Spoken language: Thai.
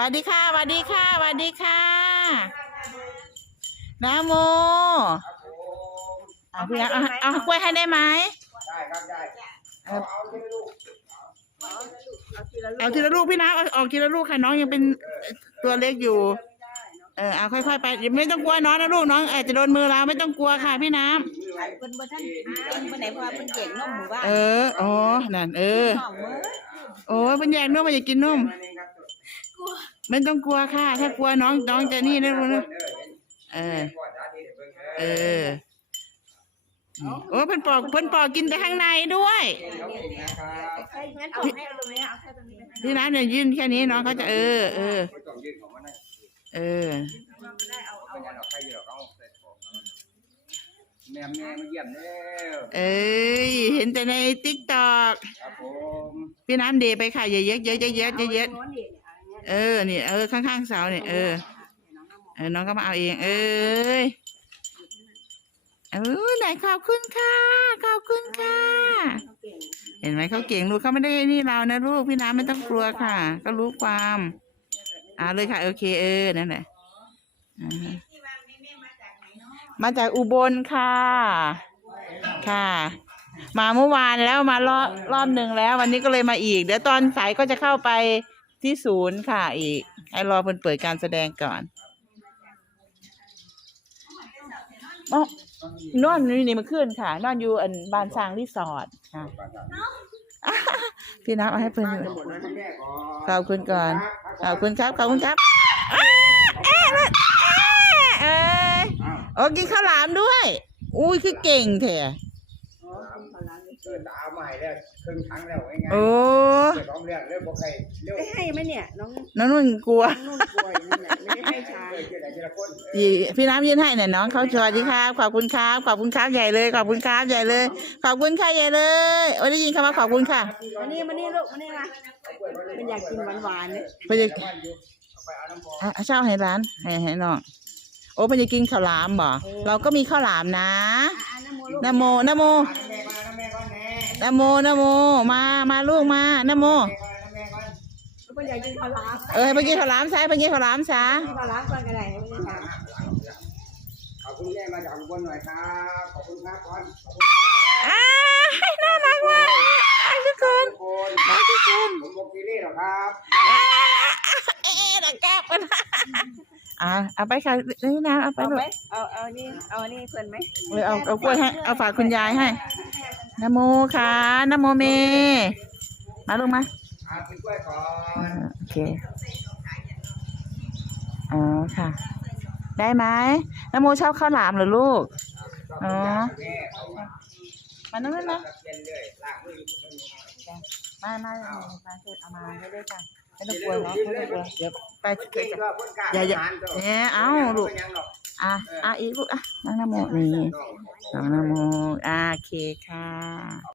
สวัสดีค่ะสวัสดีค่ะสวัสดีค่ะนะโมเอาพี่นะเอาเอากล้วยให้ได้ไหมได้ครับได้เออเอาที่ลูกเอาทีละลูกพี่นะเอาออกทีละลูกค่ะน้องยังเป็นตัวเล็กอยู่เออเอาค่อยๆไปอย่าไม่ต้องกลัวน้องนะลูกน้องอาจจะโดนมือเราไม่ต้องกลัวค่ะพี่น้เพิ่นบ่ทันกินเพิ่นไหนเพราะว่าเพิ่นเก่งนมหมู่บ้าำนเอออ๋อนั่นเออน้องมือโอ้ยเป็นแยกนุ่มมันอยากกินนุ่ม ไม่ต้องกลัวค่ะ ถ้ากลัวน้องน้องจะนี่นะลูกนะเออ เออโอ้ยเพิ่นปอกเพิ่นปอกกินแต่ข้างในด้วย ใช่งั้นเอาให้ตรงนี้เอาแค่ตรงนี้ไปพี่น้ำเนี่ยยื่นแค่นี้น้องเขาจะเออเออไม่ต้องยื่นของมันนะเออไม่งั้นเราใครเดี๋ยวเขาใส่ของแม่แม่มาเยี่ยมแล้วเอ้ยเห็นแต่ในติ๊กตอกครับผมพี่น้ำเดไปค่ะเยอะๆเยอะๆเยอะๆเยอะๆเยอะ โน้นดิเนี่ยๆ เออนี่เออข้างๆเสาเนี่ยเออเออน้องก็มาเอาเอง เอ้ยเออไหนขอบคุณค่ะขอบคุณค่ะ เห็นไหมเขาเก่งลูกเขาไม่ได้นี่เรานะลูกพี่น้ำไม่ต้องกลัวค่ะ ก็รู้ความอ่าเลยค่ะ โอเคเออนั่นแหละอ่ามาจากอุบลค่ะ ค่ะ มาเมื่อวานแล้วมารอบรอบหนึ่งแล้ว วันนี้ก็เลยมาอีก เดี๋ยวตอนสายก็จะเข้าไป ที่ศูนย์ค่ะอีกให้รอเพิ่นเปิดการแสดงก่อนอ๋อนอนอยู่นี่เมาขึ้นค่ะ นอนอยู่อันบานซางรีสอร์ทค่ะพี่น้ำเอาให้เพิ่นดูหมดแล้วแม่ก่อนขอบคุณก่อนขอบคุณครับขอบคุณครับเอ๊ะเอ๊ะเอ้ยอ้าวโอ้กินข้าวหลามด้วย อุ้ยคือเก่งแท้ ออตาใหม่แล้วครึ่งครั้งแล้วไงโอ้เกิดของเรื่องเรื่องบอกใครเร็วไม่ให้ไหมเนี่ยน้องน้องนุ่นกลัวนุ่นกลัวอยู่นั่นแหละไม่ได้ให้ชาเออเจอไหนเจอละคนพี่พี่น้ำยืนให้เนี่ยน้องเขาสวัสดีครับขอบคุณครับขอบคุณครับใหญ่เลย ขอบคุณครับใหญ่เลย ขอบคุณค่ะใหญ่เลยโอ้ยได้ยินคำว่าขอบคุณค่ะมานี่มานี่ลูกมานี่มามันอยากกินหวานๆเนี่ยเพื่อจะวันอยู่เอาไปเอาน้ำพออะเช่าให้ร้านให้ให้น้องโอ้เพื่อจะกินข้าวหลามบ่เราก็มีข้าวหลามนะอ่าน้ำโมลูกนะโมนะโมเอาน้ำแม่ นแน่นะโมนะโม มา มาลูกมานะโมแม่ก่อนน้ำแม่ก่อนเพิ่นอยากกินข้าวหลามเออไปกินข้าวหลามซะไปกินข้าวหลามซะกินข้าวหลามก่อนก็ได้ไม่ได้ชาขอบคุณแม่มาจากอุบลหน่อยครับ ขอบคุณครับก่อนขอบคุณอ้าน่ารักมากอ้ายทุกคนทุกคนอ้ายทุกคนผมบอกกีเล่หรอครับอ้าเอ๊ะดักแก้บกันอ่าเอาไปค่ะนี่นะเอาไปเอาลูไหมกเอาเอานี่เอาอันนี่เพิ่นไหมเลยเอาเอากล้วยให้เอาฝากคุณยายให้ นโมค่ะนโมเม มาลูกมาโอเค อ๋อค่ะ ได้ไหมนโมชอบข้าวหลามเหรอลูก อ๋อ มามามานั่นนะเย็นเลยล้างมืออยู่ตรงมามามาเสร็จเอามาได้เลยค่ะไม่ต้องกลัวเนาะไม่ต้องกลัวเดี๋ยวไปเกิดกับอย่าอย่าเนี่ยเอาลูก อะอะอีกลูกอะน้องนโมนี่น้องนโมอะโอเคค่ะ